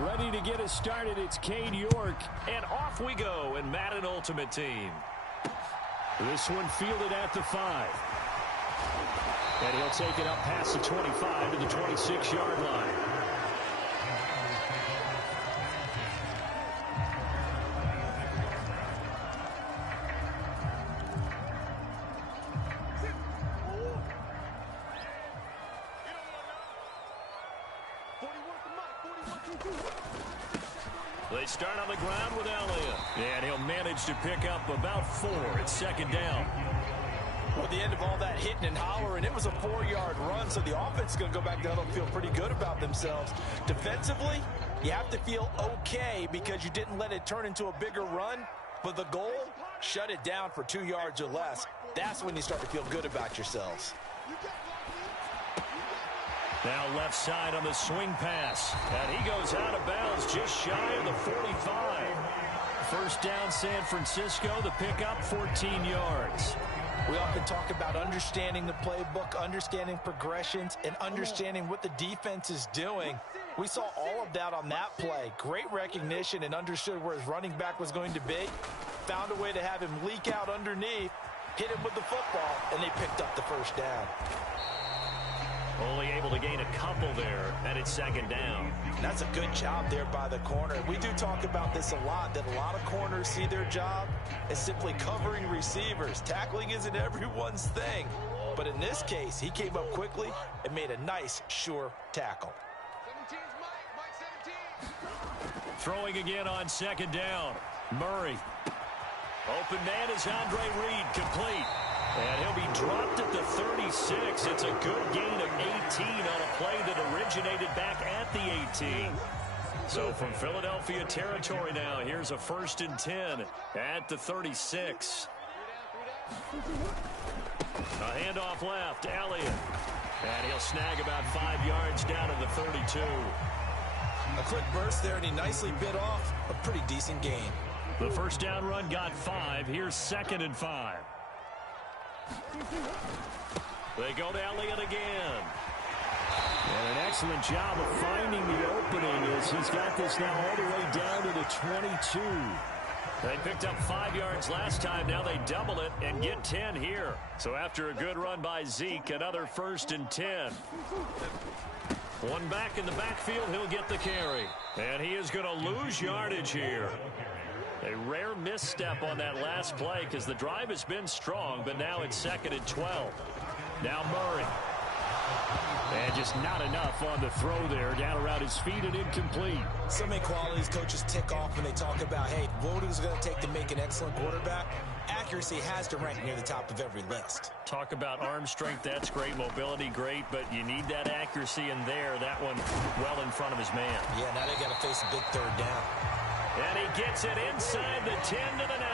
Ready to get us started, it's Cade York. And off we go in Madden Ultimate Team. This one fielded at the 5. And he'll take it up past the 25 to the 26-yard line. They start on the ground with Elliott. And he'll manage to pick up about 4. It's second down. Well, at the end of all that hitting and hollering, it was a 4-yard run, so the offense is going to go back down and feel pretty good about themselves. Defensively, you have to feel okay because you didn't let it turn into a bigger run, but the goal, shut it down for 2 yards or less. That's when you start to feel good about yourselves. Now left side on the swing pass. And he goes out of bounds just shy of the 45. First down San Francisco, the pickup 14 yards. We often talk about understanding the playbook, understanding progressions, and understanding what the defense is doing. We saw all of that on that play. Great recognition and understood where his running back was going to be. Found a way to have him leak out underneath, hit him with the football, and they picked up the first down. Only able to gain a couple there, and it's second down. That's a good job there by the corner. We do talk about this a lot, that a lot of corners see their job as simply covering receivers. Tackling isn't everyone's thing. But in this case, he came up quickly and made a nice, sure tackle. Throwing again on second down. Murray. Open man is Andre Reed, complete. And he'll be dropped at the 36. It's a good gain of 18 on a play that originated back at the 18. So from Philadelphia territory now, here's a 1st and 10 at the 36. A handoff left, Elliott. And he'll snag about 5 yards down to the 32. A quick burst there, and he nicely bit off a pretty decent gain. The first down run got 5. Here's 2nd and 5. They go to Elliott again. And an excellent job of finding the opening as he's got this now all the way down to the 22. They picked up 5 yards last time. Now they double it and get 10 here. So after a good run by Zeke, another 1st and 10. One back in the backfield, he'll get the carry. And he is going to lose yardage here. A rare misstep on that last play because the drive has been strong, but now it's 2nd and 12. Now Murray. And just not enough on the throw there. Down around his feet and incomplete. So many qualities coaches tick off when they talk about, hey, what is it going to take to make an excellent quarterback? Accuracy has to rank near the top of every list. Talk about arm strength, that's great. Mobility, great, but you need that accuracy in there. That one well in front of his man. Yeah, now they got to face a big 3rd down. And he gets it inside the 10 to the 9.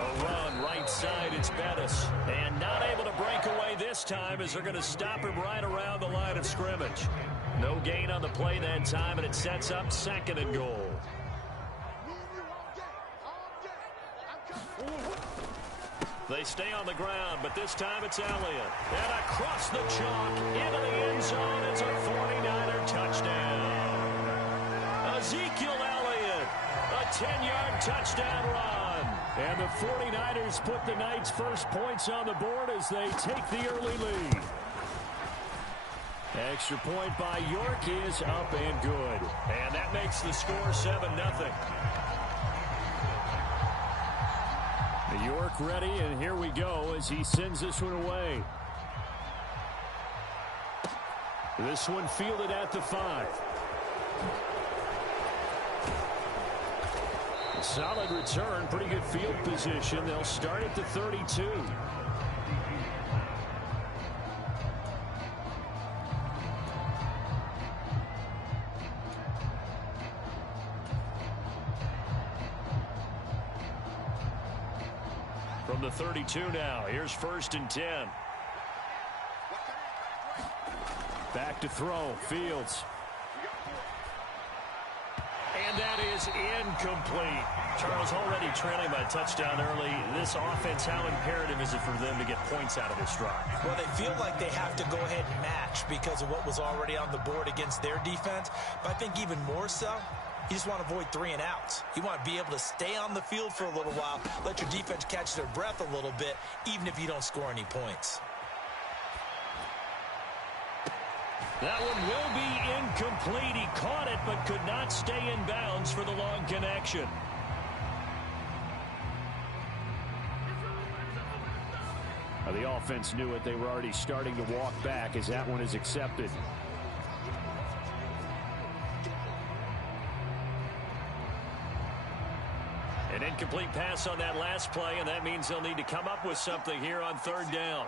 A run right side, it's Bettis. And not able to break away this time as they're going to stop him right around the line of scrimmage. No gain on the play that time, and it sets up 2nd and goal. They stay on the ground, but this time it's Elliott. And across the chalk, into the end zone, it's a 49er touchdown. Ezekiel Elliott, a 10-yard touchdown run. And the 49ers put the Knights' first points on the board as they take the early lead. Extra point by York is up and good. And that makes the score 7-0. York ready, and here we go as he sends this one away. This one fielded at the 5. A solid return, pretty good field position. They'll start at the 32. From the 32 now, here's 1st and 10. Back to throw, Fields. And that is incomplete. Charles, already trailing by a touchdown early. This offense, how imperative is it for them to get points out of this drive? Well, they feel like they have to go ahead and match because of what was already on the board against their defense. But I think even more so, you just want to avoid 3 and outs. You want to be able to stay on the field for a little while, let your defense catch their breath a little bit, even if you don't score any points. That one will be incomplete. He caught it but could not stay in bounds for the long connection. The offense knew it. They were already starting to walk back as that one is accepted. An incomplete pass on that last play, and that means they'll need to come up with something here on 3rd down.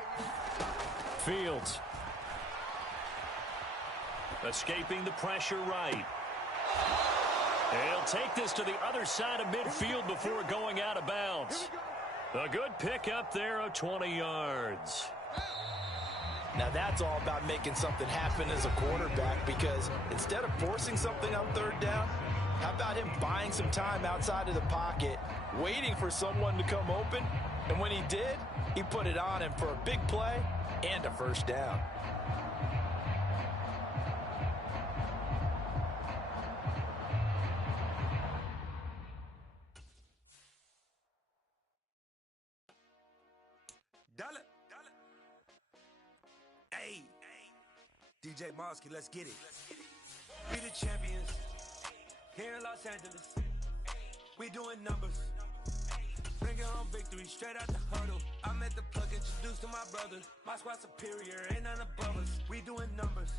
Fields. Escaping the pressure right. He'll take this to the other side of midfield before going out of bounds. A good pickup there of 20 yards. Now that's all about making something happen as a quarterback, because instead of forcing something on 3rd down, how about him buying some time outside of the pocket, waiting for someone to come open, and when he did, he put it on him for a big play and a 1st down. Hey, DJ Mosky, let's get it. We the champions here in Los Angeles. We doing numbers. Bringing home victory straight out the huddle. I'm at the plug, introduced to my brother. My squad superior, ain't none above us. We doing numbers.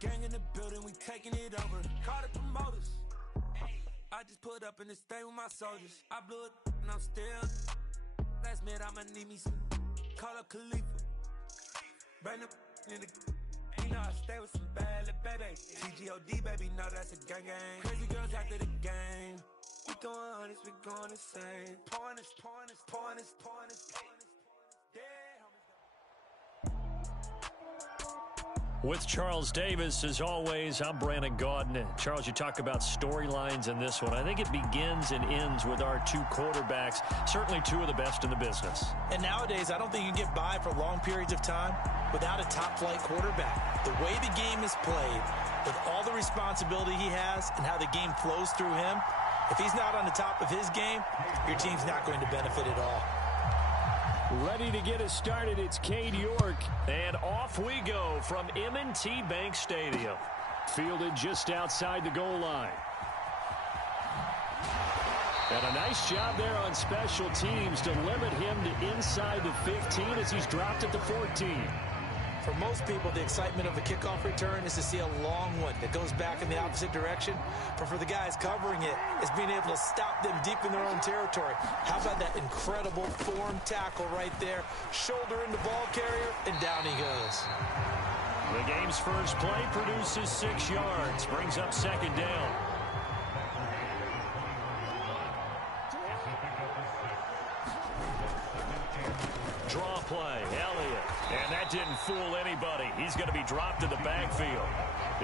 Gang in the building, we taking it over. Call the promoters. I just put up in this thing with my soldiers. I blew it and I'm still. Last minute I'ma need me some. Call up Khalifa. Bring them in the. You know I stay with some bad little baby. TGOD baby, know that's a gang gang. Crazy girls after the game. We going honest, we going insane. Pointers. With Charles Davis, as always, I'm Brandon Gaudin. Charles, you talk about storylines in this one. I think it begins and ends with our 2 quarterbacks, certainly 2 of the best in the business. And nowadays, I don't think you get by for long periods of time without a top-flight quarterback. The way the game is played, with all the responsibility he has and how the game flows through him, if he's not on the top of his game, your team's not going to benefit at all. Ready to get us started, it's Cade York. And off we go from M&T Bank Stadium. Fielded just outside the goal line. And a nice job there on special teams to limit him to inside the 15 as he's dropped at the 14. For most people, the excitement of a kickoff return is to see a long one that goes back in the opposite direction. But for the guys covering it, it's being able to stop them deep in their own territory. How about that incredible form tackle right there? Shoulder in the ball carrier, and down he goes. The game's first play produces 6 yards, brings up 2nd down. Draw play, Elliott. And that didn't fool anybody. He's going to be dropped in the backfield.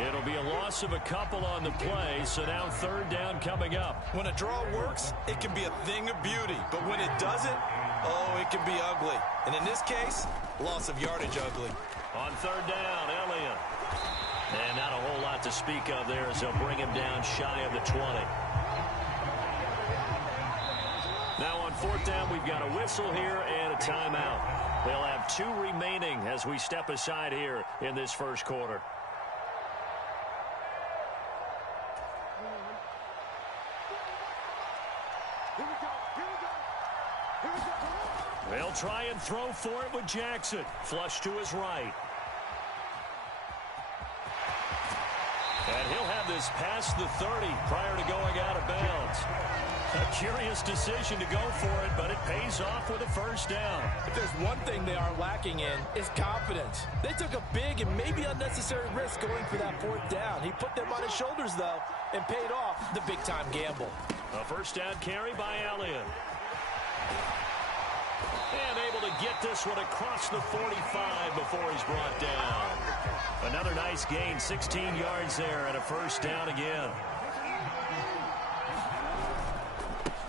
It'll be a loss of a couple on the play, so now 3rd down coming up. When a draw works, it can be a thing of beauty. But when it doesn't, oh, it can be ugly. And in this case, loss of yardage ugly. On 3rd down, Elliott. And not a whole lot to speak of there as they'll bring him down shy of the 20. Now on 4th down, we've got a whistle here and a timeout. They'll have 2 remaining as we step aside here in this first quarter. They'll try and throw for it with Jackson. Flush to his right. And he'll have this past the 30 prior to going out of bounds. A curious decision to go for it, but it pays off with a 1st down. If there's one thing they are lacking in, it's confidence. They took a big and maybe unnecessary risk going for that 4th down. He put them on his shoulders, though, and paid off the big-time gamble. A 1st down carry by Elliott. And able to get this one across the 45 before he's brought down. Another nice gain, 16 yards there, and a 1st down again.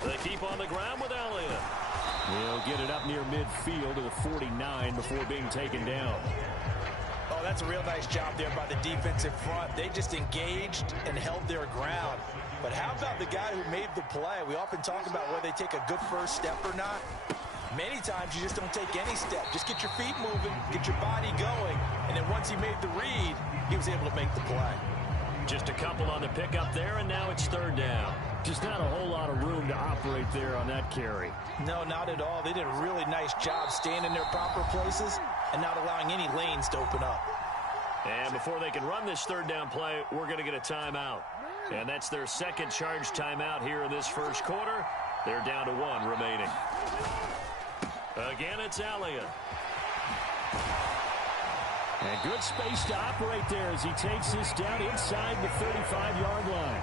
They keep on the ground with Elliott. He'll get it up near midfield to the 49 before being taken down. Oh, that's a real nice job there by the defensive front. They just engaged and held their ground. But how about the guy who made the play? We often talk about whether they take a good first step or not. Many times you just don't take any step. Just get your feet moving, get your body going, and then once he made the read, he was able to make the play. Just a couple on the pickup there, and now it's third down. Just not a whole lot of room to operate there on that carry. No, not at all. They did a really nice job staying in their proper places and not allowing any lanes to open up. And before they can run this third down play, we're going to get a timeout. And that's their second charge timeout here in this first quarter. They're down to 1 remaining. Again, it's Elliott. And good space to operate there as he takes this down inside the 35-yard line.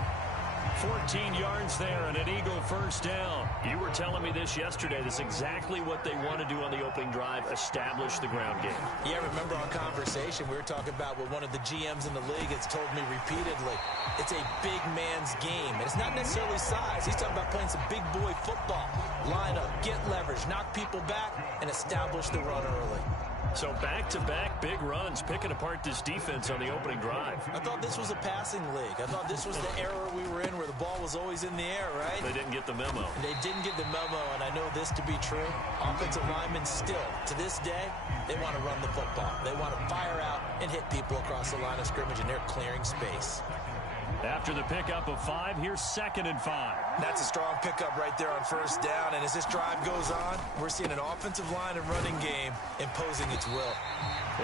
14 yards there and an Eagle first down. You were telling me this yesterday. This is exactly what they want to do on the opening drive, establish the ground game. Yeah, remember our conversation we were talking about with one of the GMs in the league has told me repeatedly, it's a big man's game. And it's not necessarily size. He's talking about playing some big boy football. Line up, get leverage, knock people back, and establish the run early. So back-to-back big runs, picking apart this defense on the opening drive. I thought this was a passing league. I thought this was the era we were in where the ball was always in the air, right? They didn't get the memo. And they didn't get the memo, and I know this to be true. Offensive linemen still, to this day, they want to run the football. They want to fire out and hit people across the line of scrimmage, and they're clearing space. After the pickup of 5, here's 2nd and 5. That's a strong pickup right there on first down. And as this drive goes on, we're seeing an offensive line and running game imposing its will.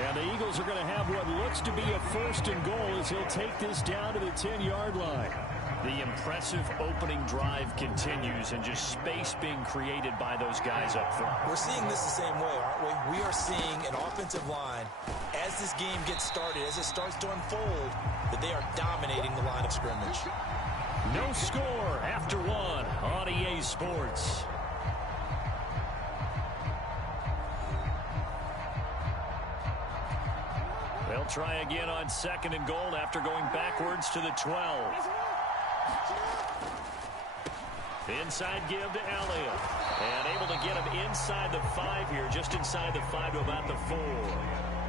And the Eagles are going to have what looks to be a 1st and goal as he'll take this down to the 10-yard line. The impressive opening drive continues and just space being created by those guys up front. We're seeing this the same way, aren't we? We are seeing an offensive line, as this game gets started, as it starts to unfold, that they are dominating the line of scrimmage. No score after 1 on EA Sports. They'll try again on 2nd and goal after going backwards to the 12. Inside give to Elliott. And able to get him inside the 5 here, just inside the 5 to about the 4.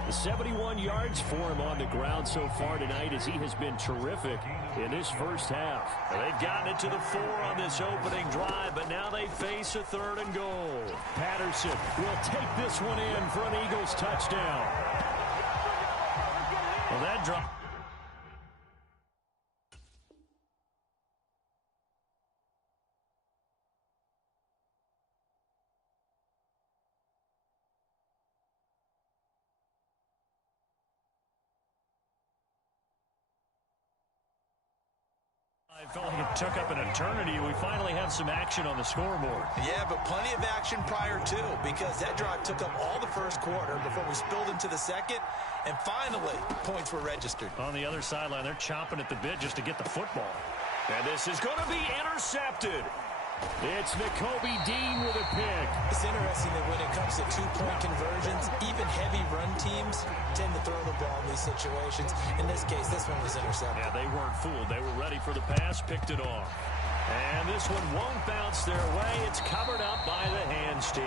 The 71 yards for him on the ground so far tonight as he has been terrific in this first half. They've gotten it to the 4 on this opening drive, but now they face a 3rd and goal. Patterson will take this one in for an Eagles touchdown. Well, that drop. I felt like it took up an eternity. We finally have some action on the scoreboard. Yeah, but plenty of action prior to, because that drive took up all the first quarter before we spilled into the second, and finally, points were registered. On the other sideline, they're chomping at the bit just to get the football. And this is going to be intercepted. It's Nakobe Dean with a pick. It's interesting that when it comes to two-point conversions, even heavy run teams tend to throw the ball in these situations. In this case, this one was intercepted. Yeah, they weren't fooled. They were ready for the pass, picked it off. And this one won't bounce their way. It's covered up by the hands team.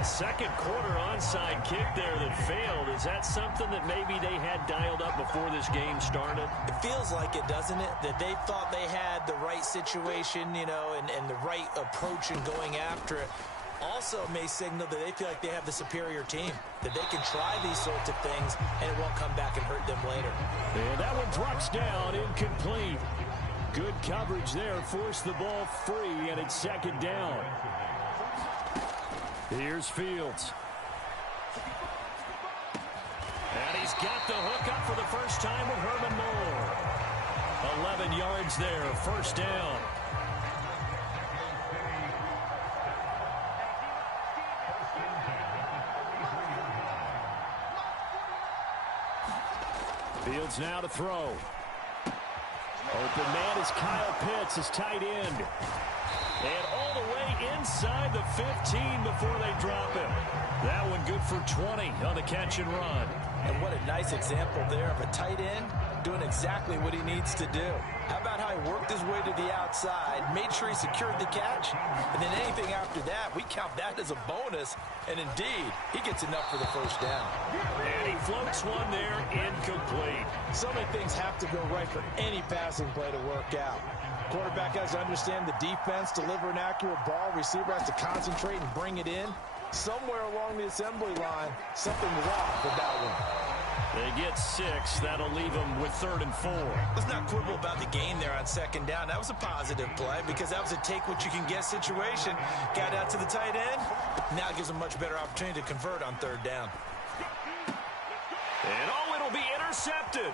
A second quarter onside kick there that failed. Is that something that maybe they had dialed up before this game started? It feels like it, doesn't it? That they thought they had the right situation, you know, and the right approach in going after it. Also may signal that they feel like they have the superior team, that they can try these sorts of things and it won't come back and hurt them later. And that one drops down, incomplete. Good coverage there, forced the ball free, and it's second down. Here's Fields. And he's got the hook up for the first time with Herman Moore. 11 yards there, first down. Fields now to throw. Open man is Kyle Pitts, his tight end. And all the way inside the 15 before they drop him. That one good for 20 on the catch and run. And what a nice example there of a tight end doing exactly what he needs to do. How about how he worked his way to the outside, made sure he secured the catch, and then anything after that, we count that as a bonus. And indeed, he gets enough for the first down. And he floats one there, incomplete. So many things have to go right for any passing play to work out. Quarterback has to understand the defense, deliver an accurate ball. Receiver has to concentrate and bring it in. Somewhere along the assembly line, something was off with that one. They get 6. That'll leave them with 3rd and 4. Let's not quibble about the gain there on 2nd down. That was a positive play because that was a take-what-you-can-get situation. Got out to the tight end. Now gives them much better opportunity to convert on 3rd down. And it'll be intercepted.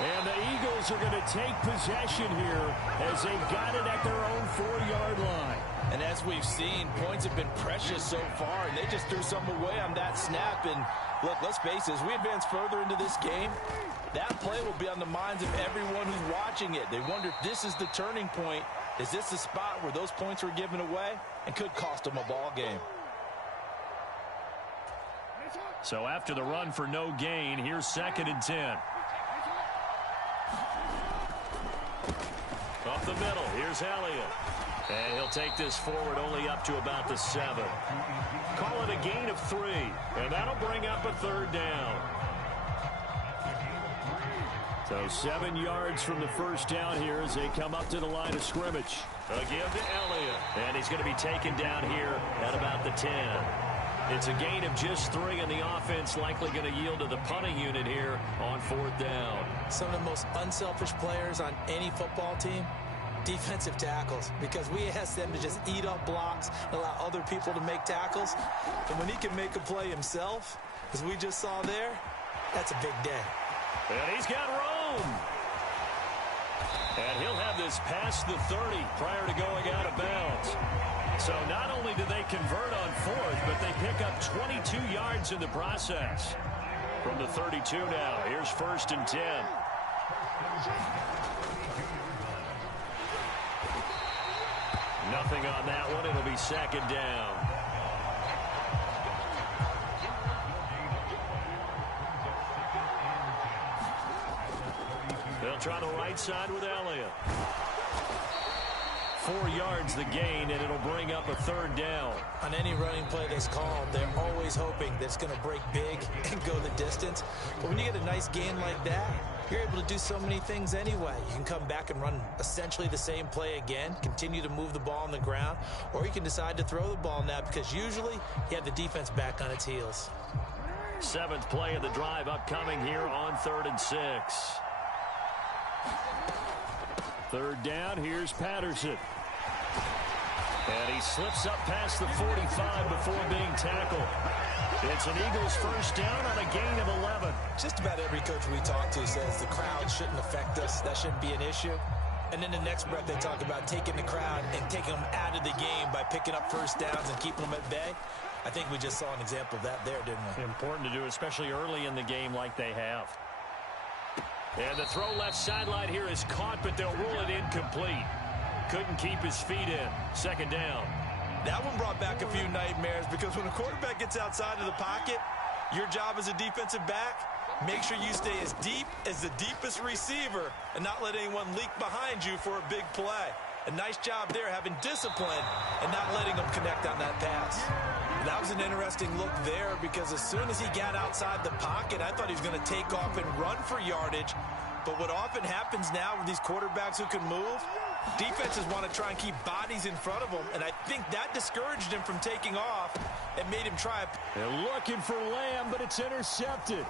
And the Eagles are going to take possession here as they got it at their own 4-yard line. And as we've seen, points have been precious so far, and they just threw some away on that snap. And look, let's face it, as we advance further into this game, that play will be on the minds of everyone who's watching it. They wonder if this is the turning point. Is this the spot where those points were given away and could cost them a ball game? So after the run for no gain, here's 2nd and 10. Up the middle, here's Elliott. And he'll take this forward only up to about the 7. Call it a gain of 3. And that'll bring up a 3rd down. So 7 yards from the first down here as they come up to the line of scrimmage. A give to Elliott. And he's going to be taken down here at about the 10. It's a gain of just 3, and the offense likely going to yield to the punting unit here on 4th down. Some of the most unselfish players on any football team, defensive tackles, because we ask them to just eat up blocks and allow other people to make tackles. And when he can make a play himself, as we just saw there, that's a big day. And he's got room. And he'll have this past the 30 prior to going out of bounds. So not only do they convert on 4th, but they pick up 22 yards in the process. From the 32 now, here's 1st and 10. Nothing on that one. It'll be 2nd down. They'll try the right side with Elliott. 4 yards the gain, and it'll bring up a 3rd down. On any running play that's called, they're always hoping that it's going to break big and go the distance. But when you get a nice gain like that, you're able to do so many things anyway. You can come back and run essentially the same play again, continue to move the ball on the ground, or you can decide to throw the ball now because usually you have the defense back on its heels. 7th play of the drive upcoming here on 3rd and 6. 3rd down, here's Patterson. And he slips up past the 45 before being tackled. It's an Eagles first down on a gain of 11. Just about every coach we talk to says the crowd shouldn't affect us. That shouldn't be an issue. And then the next breath they talk about taking the crowd and taking them out of the game by picking up first downs and keeping them at bay. I think we just saw an example of that there, didn't we? Important to do, especially early in the game like they have. And the throw left sideline here is caught, but they'll rule it incomplete. Couldn't keep his feet in. 2nd down. That one brought back a few nightmares because when a quarterback gets outside of the pocket, your job as a defensive back, make sure you stay as deep as the deepest receiver and not let anyone leak behind you for a big play. A nice job there having discipline and not letting them connect on that pass. That was an interesting look there because as soon as he got outside the pocket, I thought he was going to take off and run for yardage. But what often happens now with these quarterbacks who can move, defenses want to try and keep bodies in front of them, and I think that discouraged him from taking off and made him try. They're looking for Lamb, but it's intercepted.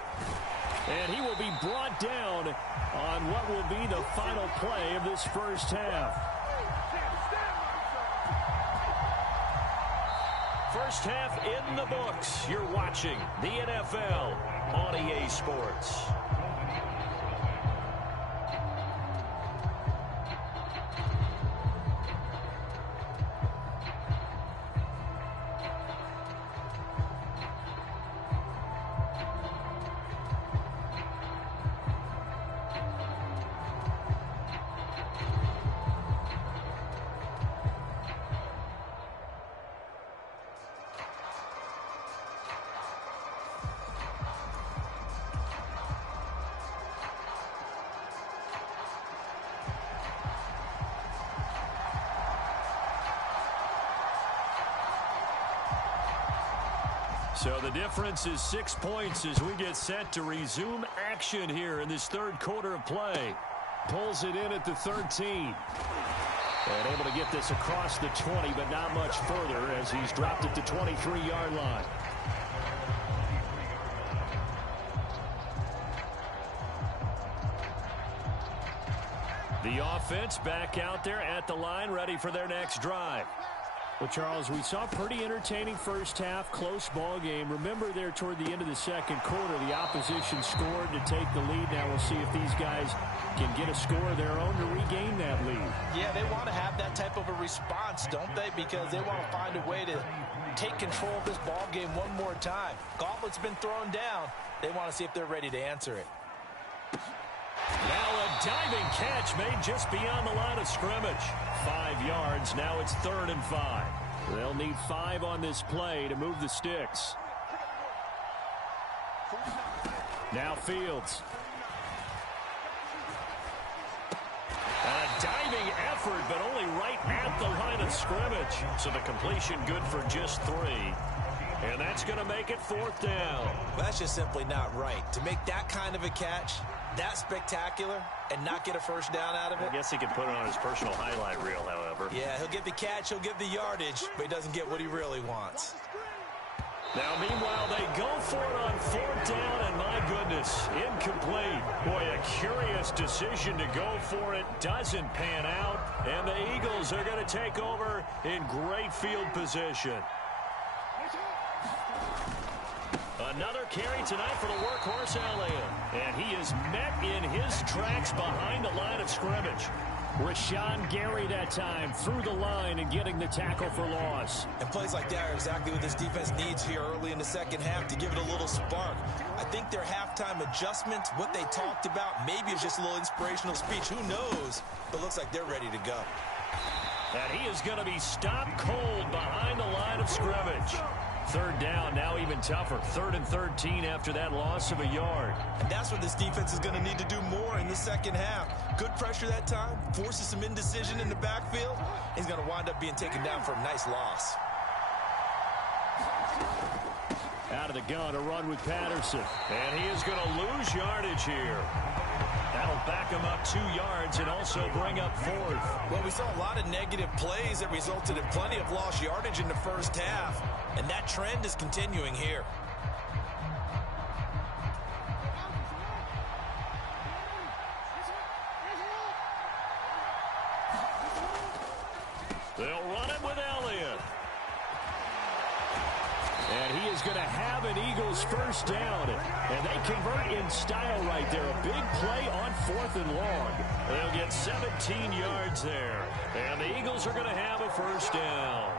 And he will be brought down on what will be the final play of this first half. First half in the books. You're watching the NFL on EA Sports. So the difference is 6 points as we get set to resume action here in this third quarter of play. Pulls it in at the 13. And able to get this across the 20, but not much further as he's dropped it to 23-yard line. The offense back out there at the line, ready for their next drive. Well, Charles, we saw a pretty entertaining first half, close ball game. Remember there toward the end of the second quarter, the opposition scored to take the lead. Now we'll see if these guys can get a score of their own to regain that lead. Yeah, they want to have that type of a response, don't they? Because they want to find a way to take control of this ball game one more time. Gauntlet's been thrown down. They want to see if they're ready to answer it. Now a diving catch made just beyond the line of scrimmage. 5 yards. Now it's 3rd and 5. They'll need 5 on this play to move the sticks. Now Fields. And a diving effort, but only right at the line of scrimmage. So the completion good for just 3. And that's going to make it 4th down. Well, that's just simply not right. To make that kind of a catch, that spectacular, and not get a first down out of it. I guess he could put it on his personal highlight reel, however. Yeah, he'll get the catch, he'll get the yardage, but he doesn't get what he really wants. Now, meanwhile, they go for it on 4th down, and my goodness, incomplete. Boy, a curious decision to go for it. Doesn't pan out, and the Eagles are going to take over in great field position. Another carry tonight for the workhorse Elliott. And he is met in his tracks behind the line of scrimmage. Rashawn Gary that time through the line and getting the tackle for loss. And plays like that are exactly what this defense needs here early in the second half to give it a little spark. I think their halftime adjustment, what they talked about, maybe it's just a little inspirational speech. Who knows? But looks like they're ready to go. And he is going to be stopped cold behind the line of scrimmage. 3rd down, now even tougher. 3rd and 13 after that loss of a yard. And that's what this defense is going to need to do more in the second half. Good pressure that time, forces some indecision in the backfield. He's going to wind up being taken down for a nice loss. Out of the gun, a run with Patterson. And he is going to lose yardage here. That'll back him up 2 yards and also bring up 4th. Well, we saw a lot of negative plays that resulted in plenty of lost yardage in the first half. And that trend is continuing here. They'll run it with Elliott. And he is going to have an Eagles first down. And they convert in style right there. A big play on 4th and long. They'll get 17 yards there. And the Eagles are going to have a first down.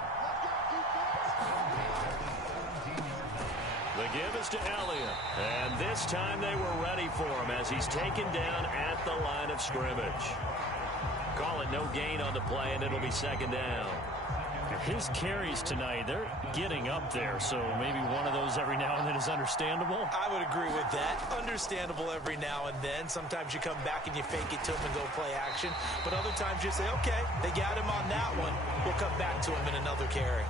The give is to Elliott. And this time they were ready for him as he's taken down at the line of scrimmage. Call it no gain on the play, and it'll be 2nd down. His carries tonight, they're getting up there, so maybe one of those every now and then is understandable. I would agree with that. Understandable every now and then. Sometimes you come back and you fake it to him and go play action. But other times you say, okay, they got him on that one. We'll come back to him in another carry.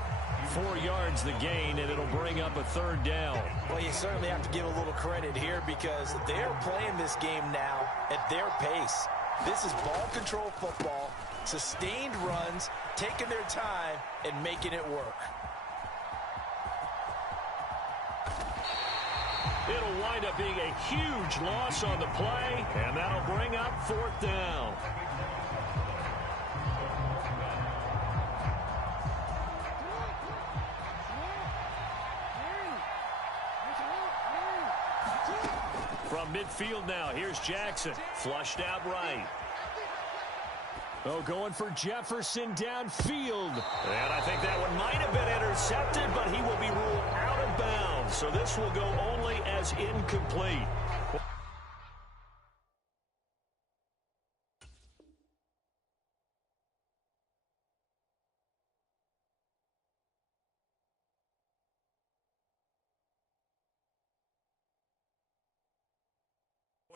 4 yards the gain, and it'll bring up a 3rd down. Well, you certainly have to give a little credit here because they're playing this game now at their pace. This is ball control football, sustained runs, taking their time, and making it work. It'll wind up being a huge loss on the play, and that'll bring up 4th down. From midfield now, here's Jackson. Flushed out right. Oh, going for Jefferson downfield. And I think that one might have been intercepted, but he will be ruled out of bounds. So this will go only as incomplete.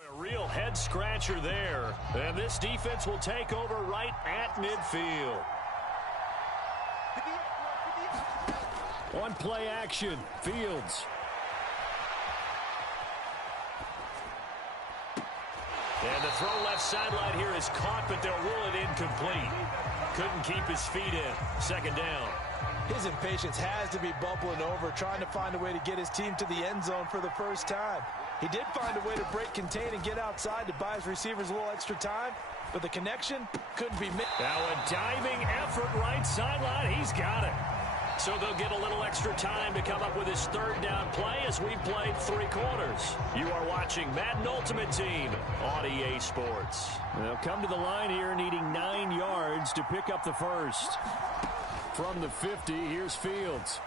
A real head scratcher there. And this defense will take over right at midfield. On play action, Fields. And the throw left sideline here is caught, but they'll rule it incomplete. Couldn't keep his feet in. Second down. His impatience has to be bubbling over, trying to find a way to get his team to the end zone for the first time. He did find a way to break contain and get outside to buy his receivers a little extra time, but the connection couldn't be made. Now a diving effort right sideline. He's got it. So they'll get a little extra time to come up with his third down play as we've played 3 quarters. You are watching Madden Ultimate Team on EA Sports. They'll come to the line here needing 9 yards to pick up the first. From the 50, here's Fields.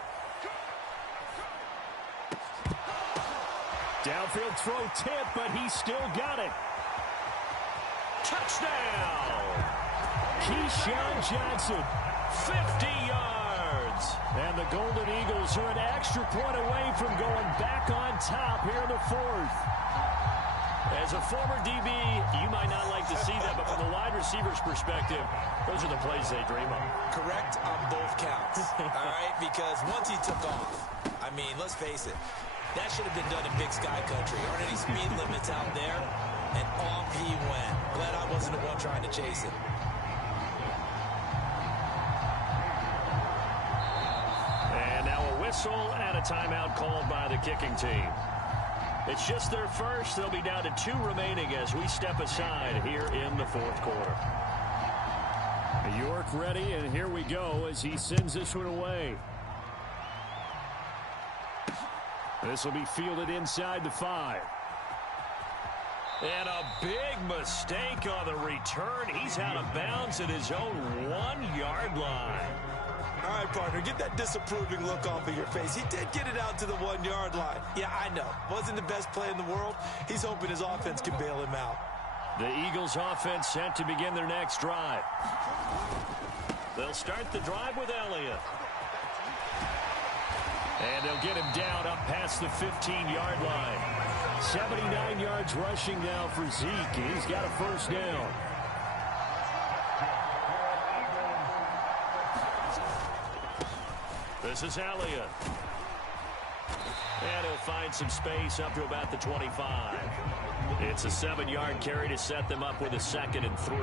Downfield throw tip, but he still got it. Touchdown! Keyshawn Johnson, 50 yards. And the Golden Eagles are an extra point away from going back on top here in the 4th. As a former DB, you might not like to see that, but from the wide receiver's perspective, those are the plays they dream of. Correct on both counts, all right? Because once he took off, I mean, let's face it, that should have been done in Big Sky Country. Aren't any speed limits out there? And off he went. Glad I wasn't the one trying to chase it. And now a whistle and a timeout called by the kicking team. It's just their first. They'll be down to 2 remaining as we step aside here in the 4th quarter. York ready, and here we go as he sends this one away. This will be fielded inside the 5. And a big mistake on the return. He's out of bounds at his own 1-yard line. All right, partner, get that disapproving look off of your face. He did get it out to the 1-yard line. Yeah, I know. Wasn't the best play in the world. He's hoping his offense can bail him out. The Eagles offense set to begin their next drive. They'll start the drive with Elliott. And they'll get him down up past the 15-yard line. 79 yards rushing now for Zeke. He's got a first down. This is Elliott. And he'll find some space up to about the 25. It's a 7-yard carry to set them up with a 2nd and 3.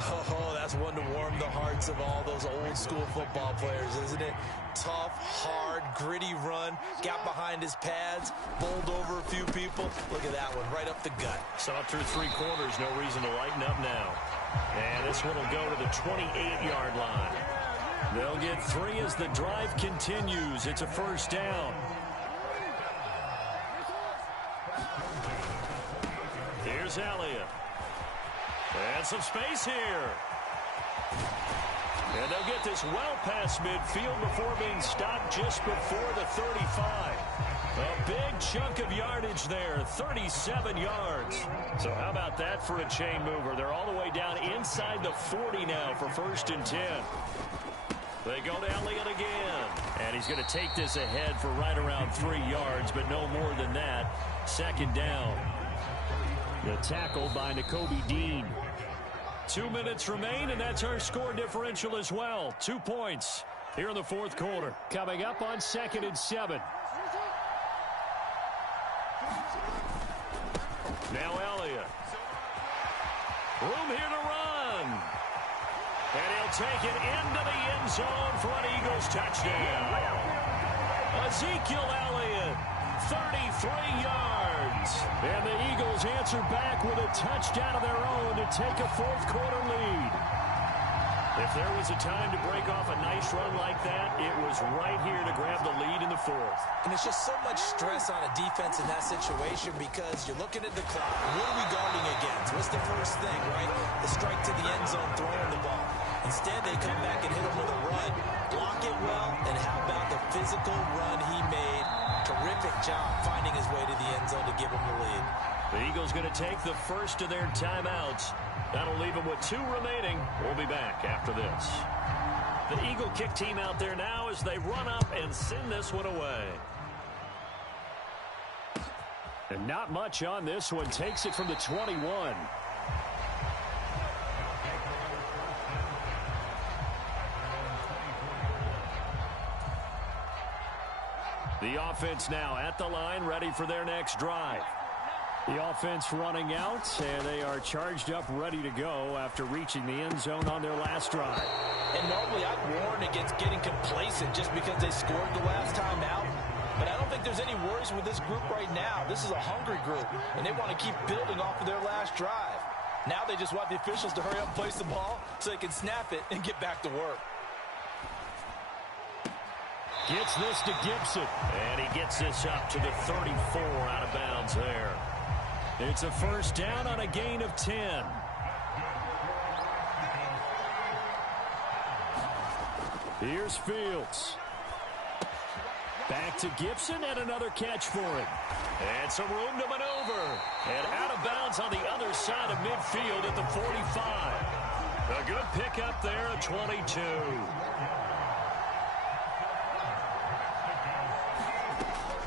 Oh, that's one to warm the hearts of all those old-school football players, isn't it? Tough, hard, gritty run. Got behind his pads, bowled over a few people. Look at that one, right up the gut. So through 3 quarters, no reason to lighten up now. And this one will go to the 28-yard line. They'll get 3 as the drive continues. It's a first down. Here's Elliott. And some space here. And they'll get this well past midfield before being stopped just before the 35. A big chunk of yardage there, 37 yards. So how about that for a chain mover? They're all the way down inside the 40 now for 1st and 10. They go to Elliott again. And he's going to take this ahead for right around 3 yards, but no more than that. 2nd down. The tackle by Nakobe Dean. 2 minutes remain, and that's our score differential as well. 2 points here in the 4th quarter. Coming up on 2nd and 7. Now Elliott. Room here to run. And he'll take it into the end zone for an Eagles touchdown. Ezekiel Elliott, 33 yards. And the Eagles answer back with a touchdown of their own to take a 4th quarter lead. If there was a time to break off a nice run like that, it was right here to grab the lead in the 4th. And it's just so much stress on a defense in that situation because you're looking at the clock. What are we guarding against? What's the first thing, right? The strike to the end zone, throwing the ball. Instead, they come back and hit him with a run. Block it well, and how about the physical run he made? Terrific job finding his way to the end zone to give him the lead. The Eagles going to take the first of their timeouts. That'll leave them with 2 remaining. We'll be back after this. The Eagle kick team out there now as they run up and send this one away. And not much on this one. Takes it from the 21. The offense now at the line, ready for their next drive. The offense running out, and they are charged up, ready to go after reaching the end zone on their last drive. And normally I'd warn against getting complacent just because they scored the last time out. But I don't think there's any worries with this group right now. This is a hungry group, and they want to keep building off of their last drive. Now they just want the officials to hurry up and place the ball so they can snap it and get back to work. Gets this to Gibson, and he gets this up to the 34 out of bounds there. It's a first down on a gain of 10. Here's Fields. Back to Gibson, and another catch for him. And some room to maneuver. And out of bounds on the other side of midfield at the 45. A good pickup there at 22.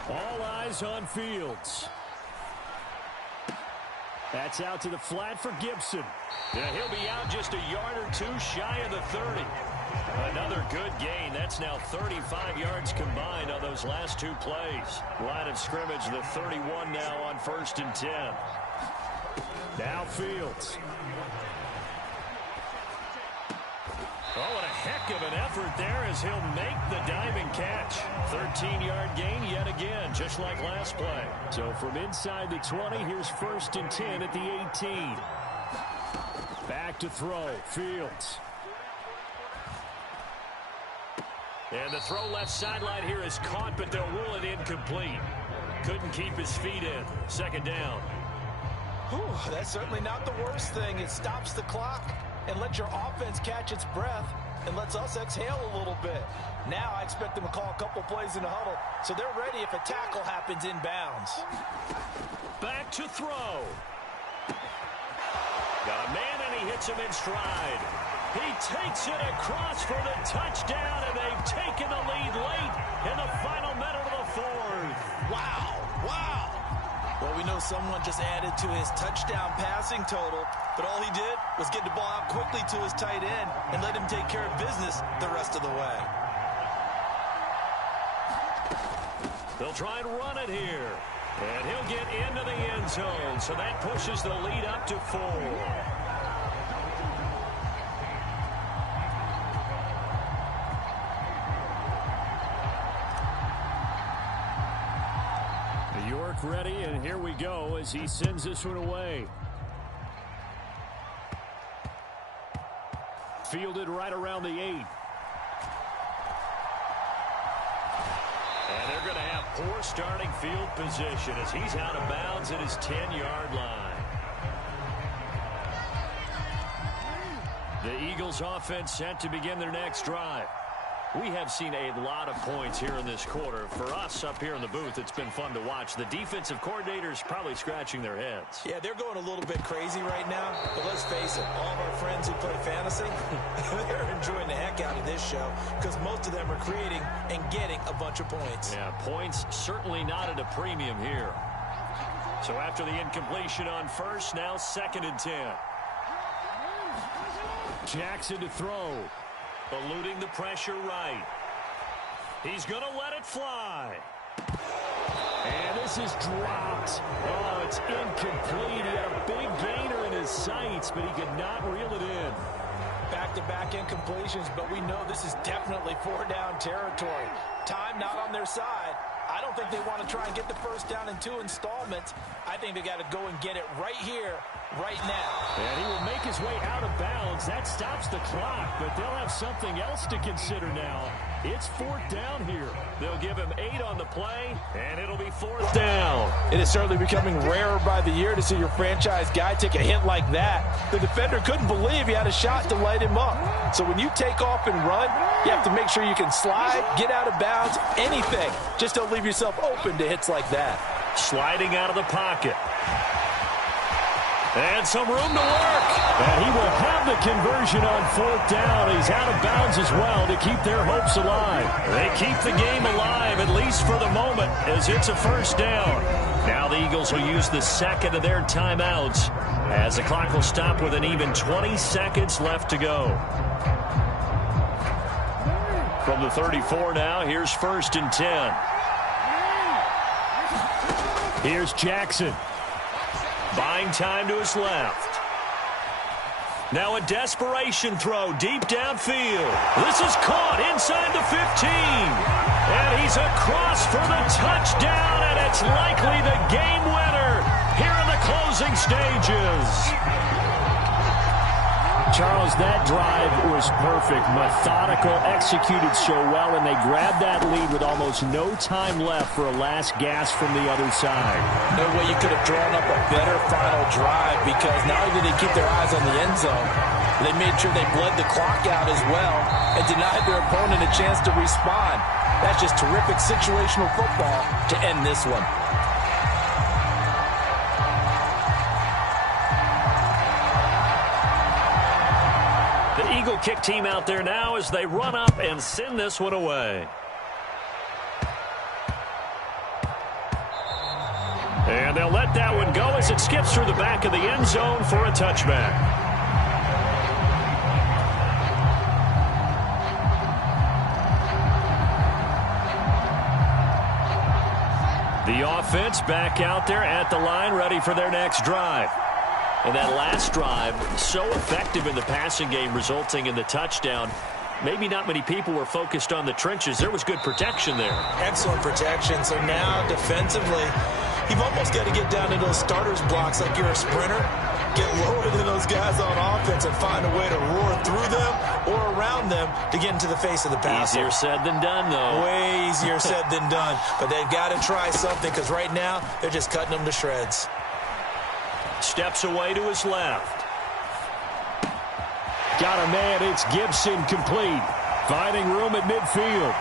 All eyes on Fields. That's out to the flat for Gibson. Yeah, he'll be out just a yard or two shy of the 30. Another good gain. That's now 35 yards combined on those last two plays. Line of scrimmage, the 31 now on 1st and 10. Now Fields. Oh, what a heck of an effort there as he'll make the diving catch. 13-yard gain yet again, just like last play. So from inside the 20, here's 1st and 10 at the 18. Back to throw, Fields. And the throw left sideline here is caught, but they'll rule it incomplete. Couldn't keep his feet in. 2nd down. Whew, that's certainly not the worst thing. It stops the clock and lets your offense catch its breath and lets us exhale a little bit. Now I expect them to call a couple plays in the huddle so they're ready if a tackle happens inbounds. Back to throw. Got a man, and he hits him in stride. He takes it across for the touchdown, and they've taken the lead late in the final minute of the 4th. Wow, wow. Well, we know someone just added to his touchdown passing total, but all he did was get the ball out quickly to his tight end and let him take care of business the rest of the way. They'll try and run it here, and he'll get into the end zone, so that pushes the lead up to 4. York ready, and here we go as he sends this one away. Fielded right around the 8. And they're going to have poor starting field position as he's out of bounds at his 10-yard line. The Eagles offense set to begin their next drive. We have seen a lot of points here in this quarter. For us up here in the booth, it's been fun to watch. The defensive coordinators probably scratching their heads. Yeah, they're going a little bit crazy right now. But let's face it, all of our friends who play fantasy, they're enjoying the heck out of this show because most of them are creating and getting a bunch of points. Yeah, points certainly not at a premium here. So after the incompletion on 1st, now 2nd and 10. Jackson to throw. Eluding the pressure right. He's going to let it fly. And this is dropped. Oh, it's incomplete. He had a big gainer in his sights, but he could not reel it in. Back-to-back incompletions, but we know this is definitely 4-down territory. Time not on their side. I don't think they want to try and get the first down in 2 installments. I think they got to go and get it right here, right now. And he will make his way out of bounds. That stops the clock, but they'll have something else to consider now. It's 4th down here. They'll give him 8 on the play, and it'll be 4th down. It is certainly becoming rarer by the year to see your franchise guy take a hit like that. The defender couldn't believe he had a shot to light him up. So when you take off and run, you have to make sure you can slide, get out of bounds, anything. Just don't leave yourself open to hits like that. Sliding out of the pocket. And some room to work. And he will have the conversion on 4th down. He's out of bounds as well to keep their hopes alive. They keep the game alive, at least for the moment, as it's a 1st down. Now the Eagles will use the 2nd of their timeouts as the clock will stop with an even 20 seconds left to go. From the 34 now, here's 1st and 10. Here's Jackson. Buying time to his left. Now a desperation throw deep downfield. This is caught inside the 15. And he's across for the touchdown, and it's likely the game winner here in the closing stages. Charles, that drive was perfect. Methodical, executed so well, and they grabbed that lead with almost no time left for a last gasp from the other side. No way you could have drawn up a better final drive, because not only did they keep their eyes on the end zone, they made sure they bled the clock out as well and denied their opponent a chance to respond. That's just terrific situational football to end this one. Eagle kick team out there now as they run up and send this one away. And they'll let that one go as it skips through the back of the end zone for a touchback. The offense back out there at the line, ready for their next drive. And that last drive, so effective in the passing game, resulting in the touchdown. Maybe not many people were focused on the trenches. There was good protection there. Excellent protection. So now defensively, you've almost got to get down to those starters blocks like you're a sprinter. Get lower than those guys on offense and find a way to roar through them or around them to get into the face of the passer. Easier said than done, though. Way easier said than done. But they've got to try something, because right now they're just cutting them to shreds. Steps away to his left. Got a man. It's Gibson complete. Finding room at midfield.